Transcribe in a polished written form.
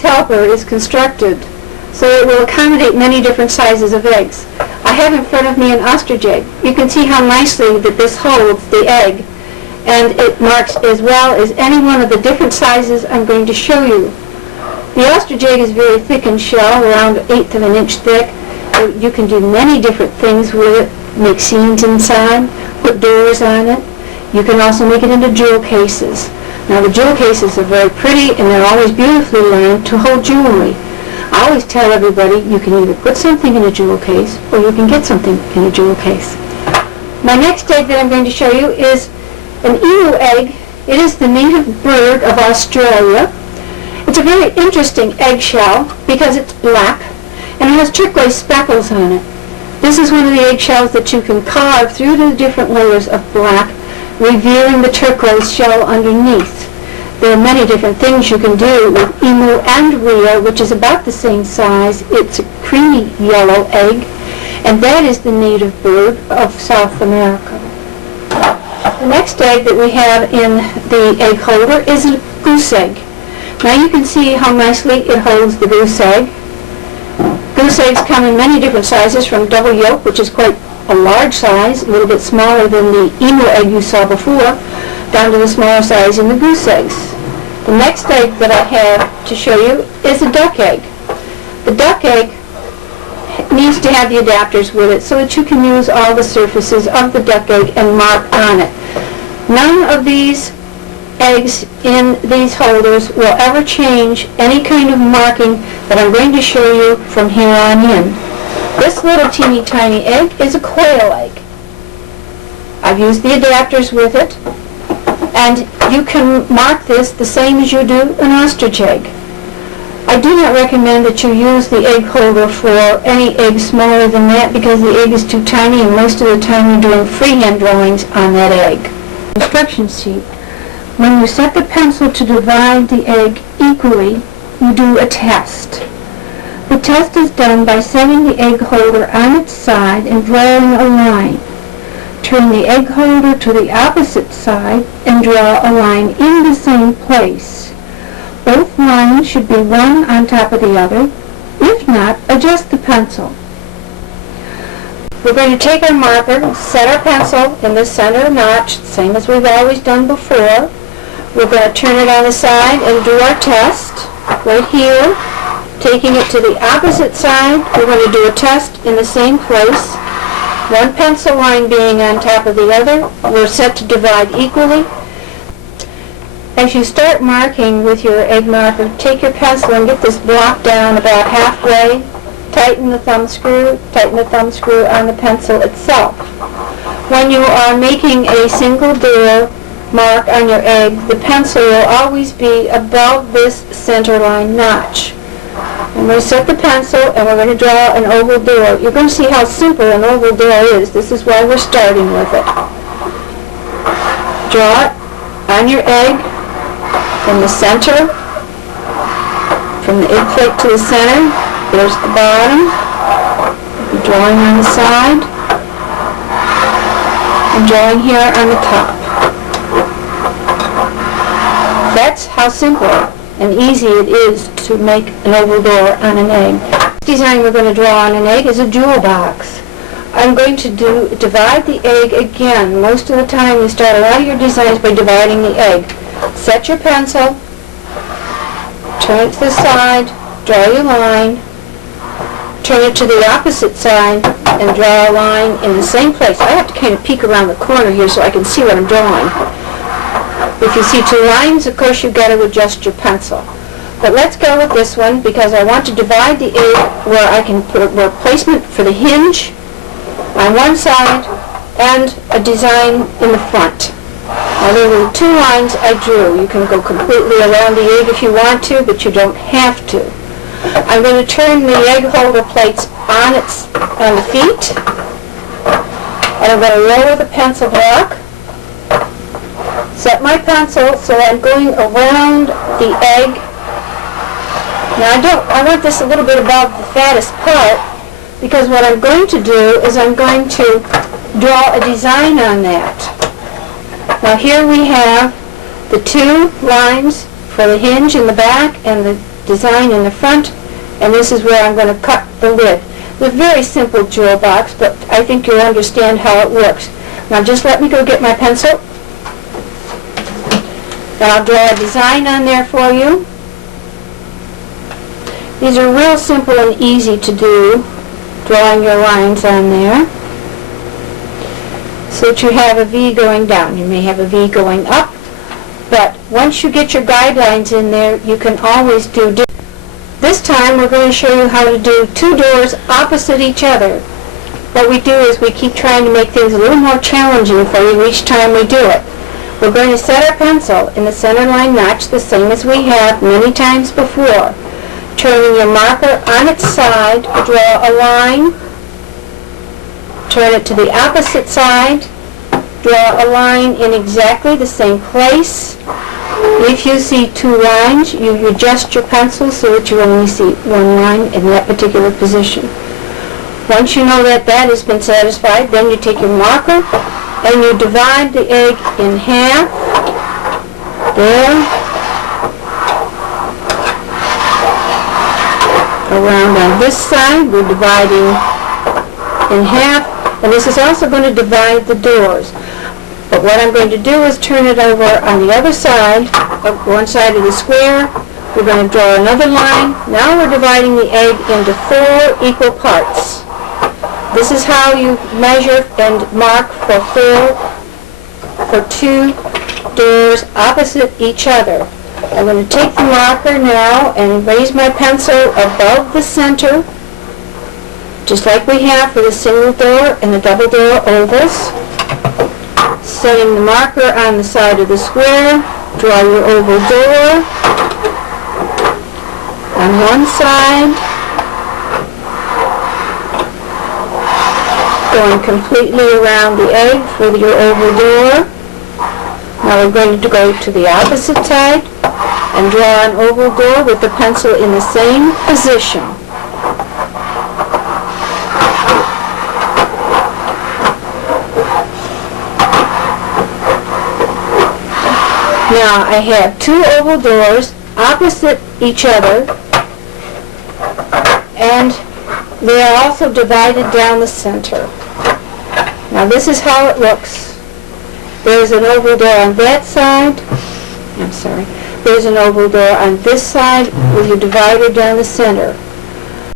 size helper is constructed so it will accommodate many different sizes of eggs. I have in front of me an ostrich egg. You can see how nicely that this holds the egg, and it marks as well as any one of the different sizes I'm going to show you. The ostrich egg is very thick in shell, around 1/8 of an inch thick. You can do many different things with it, make seams inside, put doors on it. You can also make it into jewel cases. Now the jewel cases are very pretty and they're always beautifully lined to hold jewelry. I always tell everybody you can either put something in a jewel case or you can get something in a jewel case. My next egg that I'm going to show you is an emu egg. It is the native bird of Australia. It's a very interesting eggshell because it's black and it has turquoise speckles on it. This is one of the eggshells that you can carve through the different layers of black, revealing the turquoise shell underneath. There are many different things you can do with emu and rhea, which is about the same size. It's a creamy yellow egg, and that is the native bird of South America. The next egg that we have in the egg holder is a goose egg. Now you can see how nicely it holds the goose egg. Goose eggs come in many different sizes, from double yolk, which is quite a large size, a little bit smaller than the emu egg you saw before, down to the smaller size in the goose eggs. The next egg that I have to show you is a duck egg. The duck egg needs to have the adapters with it so that you can use all the surfaces of the duck egg and mark on it. None of these eggs in these holders will ever change any kind of marking that I'm going to show you from here on in. This little teeny tiny egg is a quail egg. I've used the adapters with it, and you can mark this the same as you do an ostrich egg. I do not recommend that you use the egg holder for any egg smaller than that because the egg is too tiny and most of the time you're doing freehand drawings on that egg. Instruction sheet. When you set the pencil to divide the egg equally, you do a test. The test is done by setting the egg holder on its side and drawing a line. Turn the egg holder to the opposite side and draw a line in the same place. Both lines should be one on top of the other. If not, adjust the pencil. We're going to take our marker, set our pencil in the center notch, same as we've always done before. We're going to turn it on the side and do our test right here. Taking it to the opposite side, we're going to do a test in the same place. One pencil line being on top of the other. We're set to divide equally. As you start marking with your egg marker, take your pencil and get this block down about halfway. Tighten the thumb screw on the pencil itself. When you are making a single door mark on your egg, the pencil will always be above this center line notch. I'm going to set the pencil and we're going to draw an oval door. You're going to see how simple an oval door is. This is why we're starting with it. Draw it on your egg from the center, from the egg plate to the center. There's the bottom. You're drawing on the side and drawing here on the top. That's how simple and easy it is to make an oval door on an egg. The design we're going to draw on an egg is a jewel box. I'm going to divide the egg again. Most of the time you start a lot of your designs by dividing the egg. Set your pencil, turn it to the side, draw your line, turn it to the opposite side, and draw a line in the same place. I have to kind of peek around the corner here so I can see what I'm drawing. If you see two lines, of course you've got to adjust your pencil. But let's go with this one because I want to divide the egg where I can put a placement for the hinge on one side and a design in the front. Now there were two lines I drew. You can go completely around the egg if you want to, but you don't have to. I'm going to turn the egg holder plates on the feet, and I'm going to lower the pencil block. Set my pencil so I'm going around the egg. Now I want this a little bit above the fattest part because what I'm going to do is I'm going to draw a design on that. Now here we have the two lines for the hinge in the back and the design in the front, and this is where I'm going to cut the lid. It's a very simple jewel box, but I think you'll understand how it works. Now just let me go get my pencil, and I'll draw a design on there for you. These are real simple and easy to do, drawing your lines on there, so that you have a V going down. You may have a V going up, but once you get your guidelines in there, you can always do different. This time we're going to show you how to do two doors opposite each other. What we do is we keep trying to make things a little more challenging for you each time we do it. We're going to set our pencil in the center line notch the same as we have many times before. Turning your marker on its side, draw a line, turn it to the opposite side, draw a line in exactly the same place. If you see two lines, you adjust your pencil so that you only see one line in that particular position. Once you know that that has been satisfied, then you take your marker and you divide the egg in half. There. Around on this side, we're dividing in half, and this is also going to divide the doors. But what I'm going to do is turn it over on the other side, one side of the square. We're going to draw another line. Now we're dividing the egg into 4 equal parts. This is how you measure and mark for two doors opposite each other. I'm going to take the marker now and raise my pencil above the center, just like we have for the single door and the double door ovals. Setting the marker on the side of the square, draw your oval door on one side, going completely around the egg for your oval door. Now we're going to go to the opposite side and draw an oval door with the pencil in the same position. Now I have 2 oval doors opposite each other, and they are also divided down the center. Now this is how it looks. There's an oval door on that side. There's an oval door on this side where you divide it down the center.